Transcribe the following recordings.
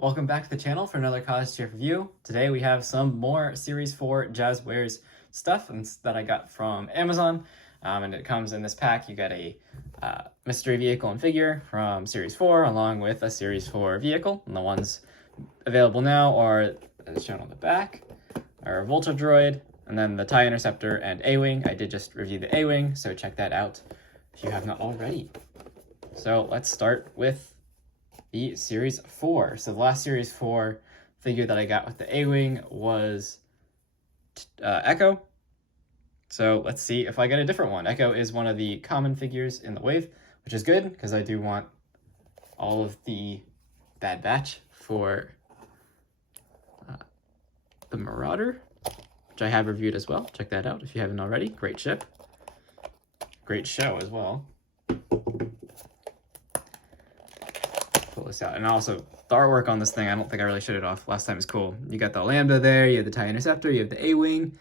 Welcome back to the channel for another college tier review. Today we have some more Series 4 Jazwares stuff that I got from Amazon. And it comes in this pack. You get a mystery vehicle and figure from Series 4 along with a Series 4 vehicle. And the ones available now are, as shown on the back, are Vulture Droid, and then the TIE Interceptor and A-Wing. I did just review the A-Wing, so check that out if you have not already. So let's start with the Series 4. So the last Series 4 figure that I got with the A-Wing was Echo. So let's see if I get a different one. Echo is one of the common figures in the wave, which is good because I do want all of the Bad Batch for the Marauder, which I have reviewed as well. Check that out if you haven't already. Great ship. Great show as well. Pull this out. And also, the artwork on this thing, I don't think I really showed it off last time. Is cool. You got the Lambda there, you have the TIE Interceptor, you have the A-Wing,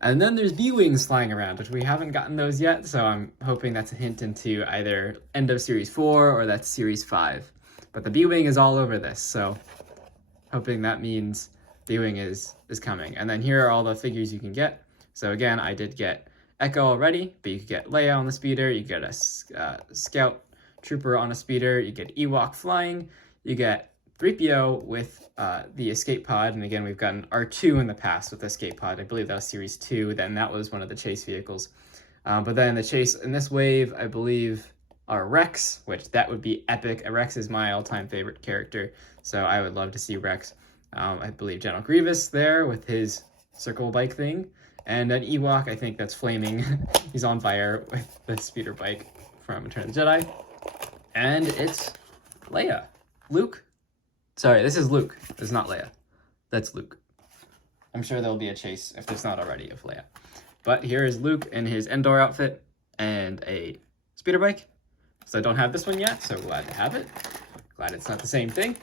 and then there's B-Wings flying around, which we haven't gotten those yet, so I'm hoping that's a hint into either end of Series 4 or that's Series 5. But the B-Wing is all over this, so hoping that means B-Wing is coming. And then here are all the figures you can get. So again, I did get Echo already, but you could get Leia on the speeder, you get a Scout Trooper on a speeder, you get Ewok flying, you get 3PO with the escape pod, and again we've gotten R2 in the past with the escape pod. I believe that was Series 2, then that was one of the chase vehicles. But then the chase in this wave, I believe, are Rex, which that would be epic. Rex is my all-time favorite character, so I would love to see Rex. I believe General Grievous there with his circle bike thing, and an Ewok, I think that's flaming. He's on fire with the speeder bike from Return of the Jedi. And it's Leia. Luke? Sorry, this is Luke. This is not Leia. That's Luke. I'm sure there'll be a chase, if there's not already, of Leia. But here is Luke in his Endor outfit and a speeder bike. So I don't have this one yet, so glad to have it. Glad it's not the same thing.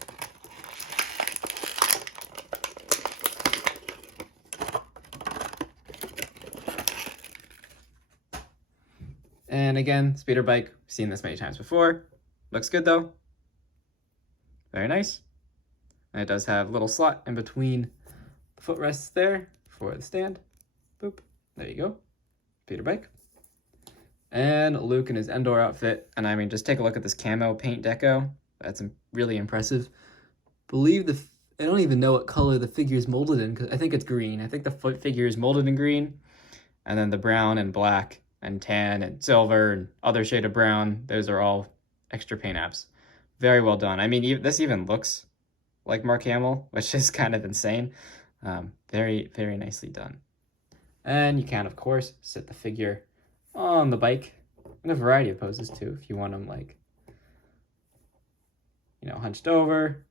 And again, speeder bike, seen this many times before. Looks good though. Very nice. And it does have a little slot in between the footrests there for the stand. Boop. There you go. Speeder bike. And Luke in his Endor outfit. And I mean, just take a look at this camo paint deco. That's really impressive. I don't even know what color the figure is molded in, because I think it's green. I think the foot figure is molded in green. And then the brown and black and tan and silver and other shade of brown, those are all extra paint apps. Very well done. I mean, this even looks like Mark Hamill, which is kind of insane. Very, very nicely done. And you can, of course, sit the figure on the bike in a variety of poses too. If you want them like, hunched over,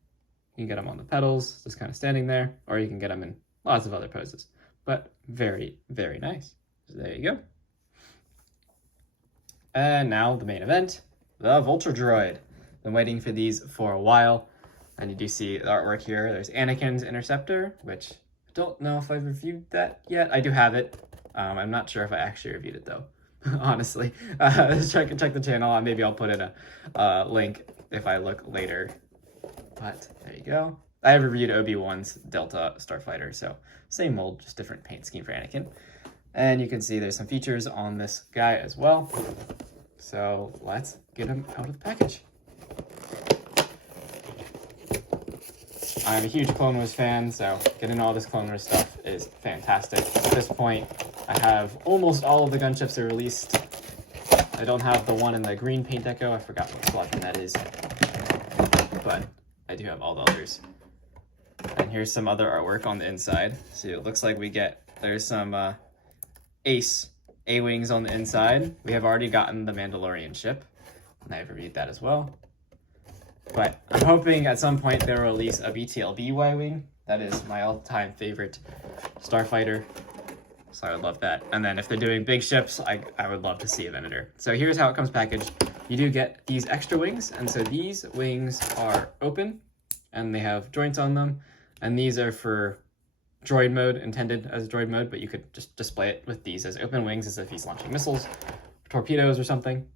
you can get them on the pedals, just kind of standing there, or you can get them in lots of other poses. But very, very nice. So there you go. And now the main event, the Vulture Droid. Been waiting for these for a while, and you do see the artwork here. There's Anakin's Interceptor, which I don't know if I've reviewed that yet. I do have it. I'm not sure if I actually reviewed it though, honestly. Check the channel. Maybe I'll put in a link if I look later. But there you go. I have reviewed Obi-Wan's Delta Starfighter, so same mold, just different paint scheme for Anakin. And you can see there's some features on this guy as well. So let's get him out of the package. I'm a huge Clone Wars fan, so getting all this Clone Wars stuff is fantastic. At this point, I have almost all of the gunships that are released. I don't have the one in the green paint deco. I forgot what squadron that is. But I do have all the others. And here's some other artwork on the inside. So it looks like there's some Ace A-Wings on the inside. We have already gotten the Mandalorian ship, and I've reviewed that as well. But I'm hoping at some point they'll release a BTLB Y-Wing. That is my all-time favorite starfighter, so I would love that. And then if they're doing big ships, I would love to see a Venator. So here's how it comes packaged. You do get these extra wings, and so these wings are open, and they have joints on them, and these are for droid mode, intended as droid mode, but you could just display it with these as open wings as if he's launching missiles, torpedoes or something.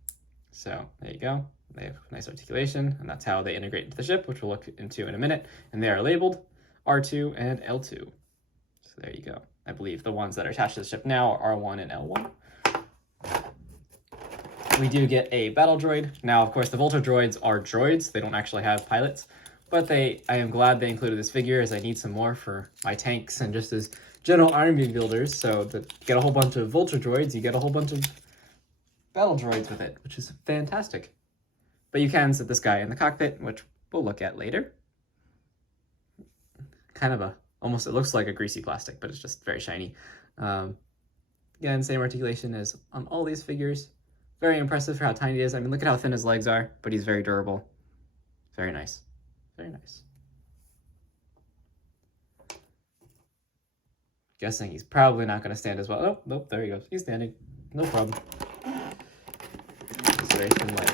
So there you go. They have nice articulation, and that's how they integrate into the ship, which we'll look into in a minute. And they are labeled R2 and L2. So there you go. I believe the ones that are attached to the ship now are R1 and L1. We do get a battle droid. Now, of course, the Vulture droids are droids. They don't actually have pilots. But I am glad they included this figure, as I need some more for my tanks and just as general army builders. So to get a whole bunch of Vulture droids, you get a whole bunch of battle droids with it, which is fantastic. But you can set this guy in the cockpit, which we'll look at later. Kind of almost, it looks like a greasy plastic, but it's just very shiny. Again, same articulation as on all these figures. Very impressive for how tiny he is. I mean, look at how thin his legs are, but he's very durable. Very nice. Very nice. Guessing he's probably not going to stand as well. Oh, nope, there he goes. He's standing. No problem. Just very thin legs.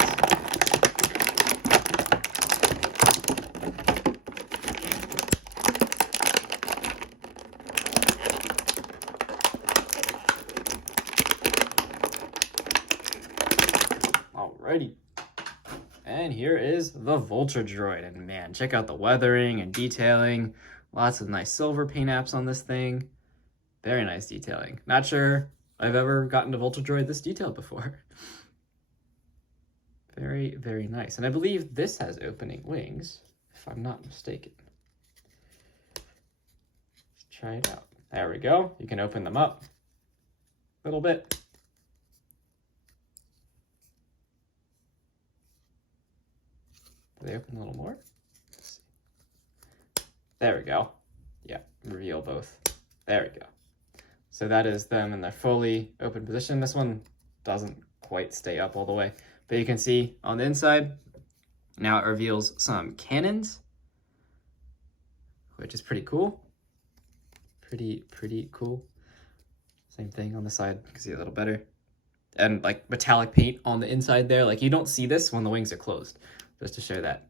Alrighty. And here is the Vulture droid. And man, check out the weathering and detailing. Lots of nice silver paint apps on this thing. Very nice detailing. Not sure I've ever gotten a Vulture droid this detailed before. Very, very nice. And I believe this has opening wings, if I'm not mistaken. Let's try it out. There we go. You can open them up a little bit. Do they open a little more? Let's see. There we go. Yeah, reveal both. There we go. So that is them in their fully open position. This one doesn't quite stay up all the way, but you can see on the inside, now it reveals some cannons, which is pretty cool. Pretty cool. Same thing on the side, you can see a little better. And like metallic paint on the inside there. Like you don't see this when the wings are closed, just to show that.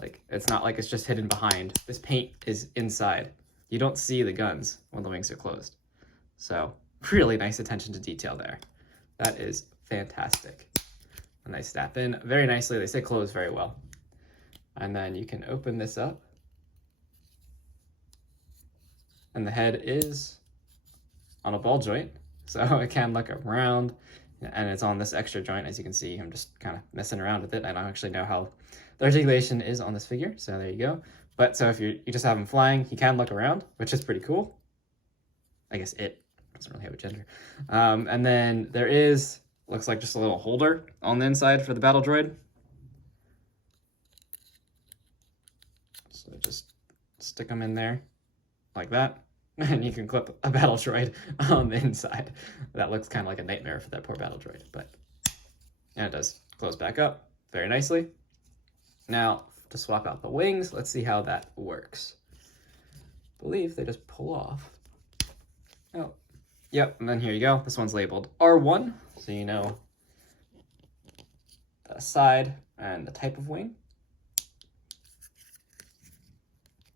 Like it's not like it's just hidden behind. This paint is inside. You don't see the guns when the wings are closed. So really nice attention to detail there. That is fantastic. And they snap in very nicely. They stay closed very well. And then you can open this up. And the head is on a ball joint. So it can look around. And it's on this extra joint, as you can see. I'm just kind of messing around with it. I don't actually know how the articulation is on this figure. So there you go. But so if you just have him flying, he can look around, which is pretty cool. I guess it doesn't really have a gender. And then there is, looks like just a little holder on the inside for the battle droid. So just stick them in there like that. And you can clip a battle droid on the inside. That looks kind of like a nightmare for that poor battle droid, but and it does close back up very nicely. Now, to swap out the wings, let's see how that works. I believe they just pull off. Oh, yep, and then here you go. This one's labeled R1, so you know the side and the type of wing.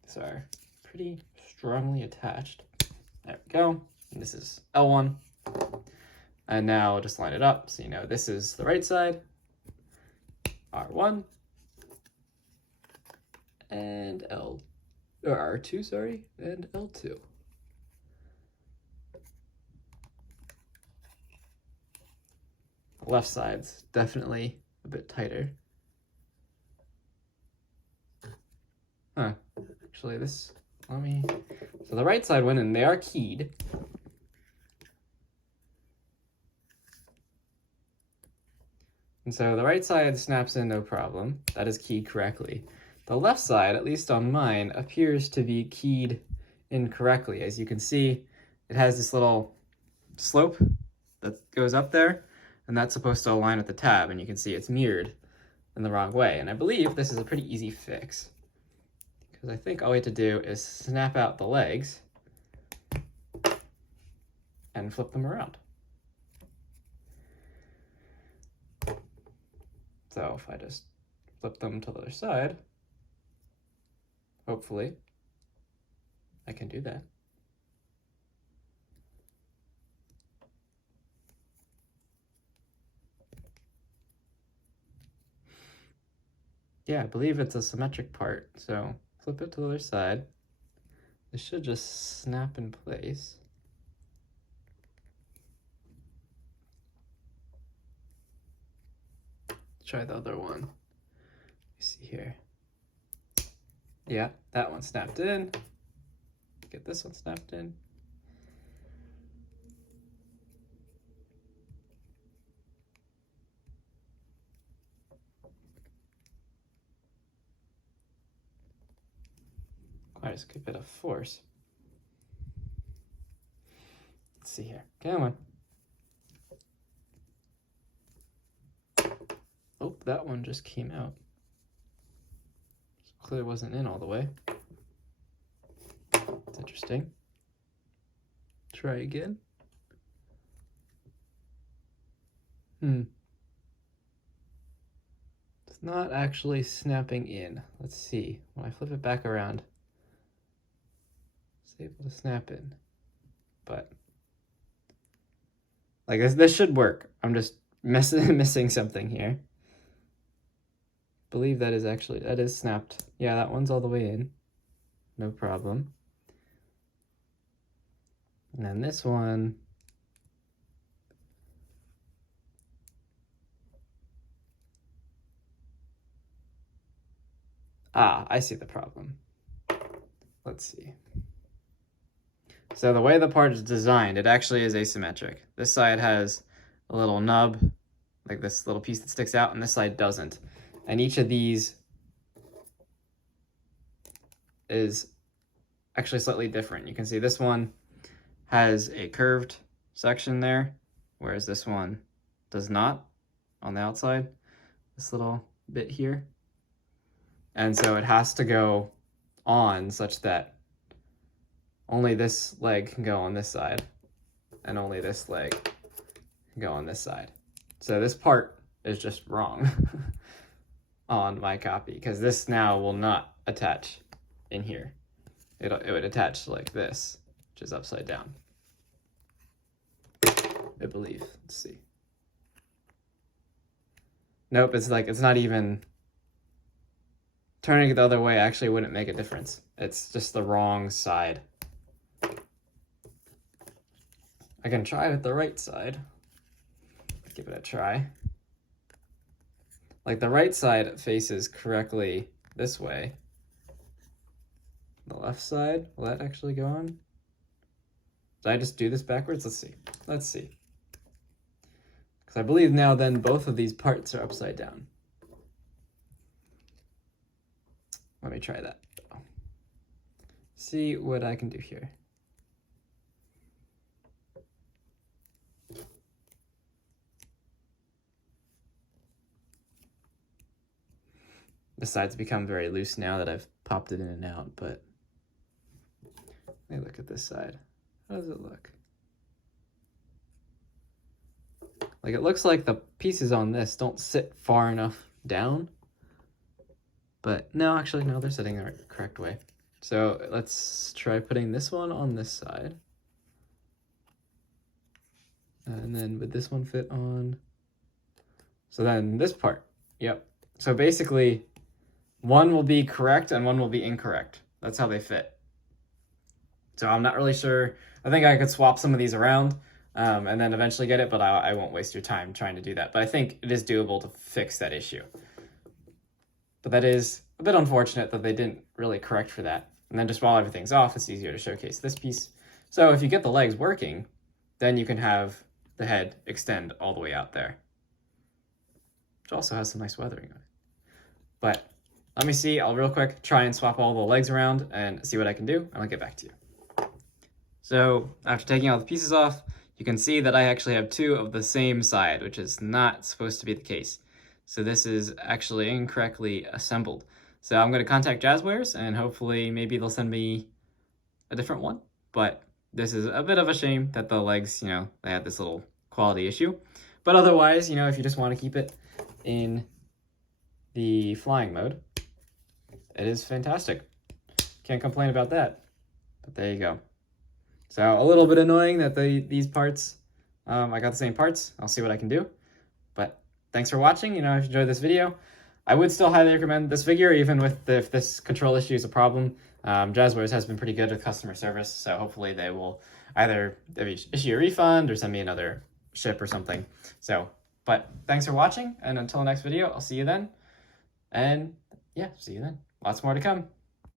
These are pretty strongly attached. There we go. And this is L1. And now just line it up so you know this is the right side, R1, and R2, sorry, and L2. The left side's definitely a bit tighter. Huh, actually this, so the right side went in, they are keyed. And so the right side snaps in no problem. That is keyed correctly. The left side, at least on mine, appears to be keyed incorrectly. As you can see, it has this little slope that goes up there, and that's supposed to align with the tab, and you can see it's mirrored in the wrong way. And I believe this is a pretty easy fix, because I think all we have to do is snap out the legs and flip them around. So if I just flip them to the other side, hopefully I can do that. Yeah, I believe it's a symmetric part. So flip it to the other side. This should just snap in place. Try the other one. You see here. Yeah, that one snapped in. Get this one snapped in. Requires a good bit of force. Let's see here. Come on. Oh, that one just came out. Clearly wasn't in all the way. It's interesting. Try again. It's not actually snapping in. Let's see. When I flip it back around, it's able to snap in. But like this should work. I'm just missing something here. Believe that is snapped. Yeah, that one's all the way in. No problem. And then this one, I see the problem. Let's see. So the way the part is designed, it actually is asymmetric. This side has a little nub, like this little piece that sticks out, and this side doesn't. And each of these is actually slightly different. You can see this one has a curved section there, whereas this one does not on the outside, this little bit here. And so it has to go on such that only this leg can go on this side and only this leg can go on this side. So this part is just wrong on my copy because this now will not attach in here. It would attach like this, which is upside down, I believe. Let's see. Nope, it's not even turning it the other way actually wouldn't make a difference. It's just the wrong side. I can try with the right side. Give it a try. Like the right side faces correctly this way. The left side, will that actually go on? Did I just do this backwards? Let's see. Let's see. Because I believe now then both of these parts are upside down. Let me try that. See what I can do here. The sides become very loose now that I've popped it in and out, but let me look at this side. How does it look? Like it looks like the pieces on this don't sit far enough down, but no, actually no, they're sitting the correct way. So let's try putting this one on this side. And then would this one fit on? So then this part, yep. So basically one will be correct and one will be incorrect. That's how they fit. So I'm not really sure. I think I could swap some of these around and then eventually get it, but I won't waste your time trying to do that. But I think it is doable to fix that issue. But that is a bit unfortunate that they didn't really correct for that. And then just while everything's off, it's easier to showcase this piece. So if you get the legs working, then you can have the head extend all the way out there, which also has some nice weathering on it. But let me see, I'll real quick try and swap all the legs around and see what I can do, and I'll get back to you. So after taking all the pieces off, you can see that I actually have two of the same side, which is not supposed to be the case. So this is actually incorrectly assembled. So I'm going to contact Jazwares and hopefully maybe they'll send me a different one. But this is a bit of a shame that the legs, they had this little quality issue. But otherwise, if you just want to keep it in the flying mode, it is fantastic. Can't complain about that. But there you go. So a little bit annoying that these parts, I got the same parts. I'll see what I can do. But thanks for watching. If you enjoyed this video, I would still highly recommend this figure, even with if this control issue is a problem. Jazwares has been pretty good with customer service, so hopefully they will either issue a refund or send me another ship or something. So, but thanks for watching, and until the next video, I'll see you then. And yeah, see you then. Lots more to come.